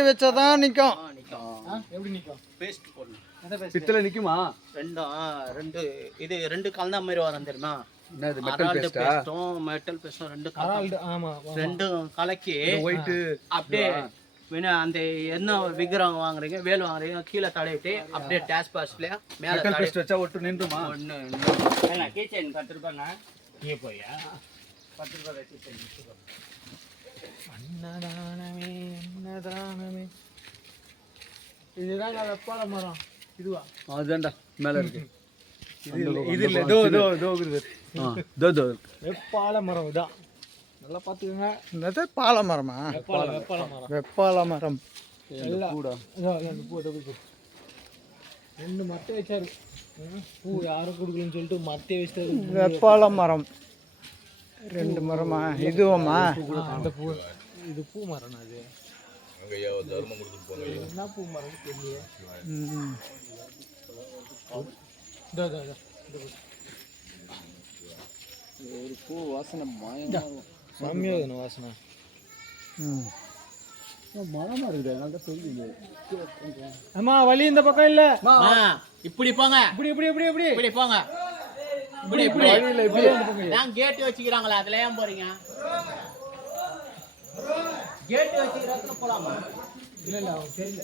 மாதிரி வச்சாதான் நிற்கும். எப்படி நிற்கும்? பேஸ்ட் போடணும். பித்தளை நிக்குமா? ரெண்டு கலந்த மாதிரி வரும் தெரியுமா? என்னது மெட்டல் பேஸ்டும் ரெண்டும் கலக்கி ஒயிட் அப்படியே அந்த என்ன விக்கிரம் வாங்குறீங்க வேல் வாங்குறீங்க கீழே தடவிட்டு அப்படியே டேஷ் பாஸ்ல மேல மெட்டல் பேஸ்ட் வச்சா ஒட்டு நின்றுமா? ஒண்ணு கீச்சன் 10 ரூபாய்னா நீ போயா 10 ரூபாய் கீச்சன். அன்னதானமே அன்னதானமே. இதுதான் வெப்பால மரம். இதுவா? அதுதான்டா மேல இருக்கு. இது இல்ல தோ வெப்பால மரம் இதான். நல்லா பாத்துக்கங்க. என்னது பால மரமா? வெப்பால மரம். ரெண்டு மட்டை வச்சாரு. பூ யாரும் கொடுக்கலன்னு சொல்லிட்டு மட்டை வச்சாரு. வெப்பால மரம் 2 மரமா? இதுவுமா? அந்த பூ இது பூ மரம். அது என்ன பூ மரம் தெரியல. ஒரு பூ வாசனை செம்மையான வாசனை. மரமா இருக்குது. அதனால சொல்லுங்க. அம்மா வலி இந்த பக்கம் இல்ல. இப்படி போங்க. இப்படி போங்க. நான் கேட் வச்சுக்கிறாங்களா அதுல ஏன் போறீங்க? கேட் வச்சுக்கிறதுல போலாமா? இல்ல தெரியல.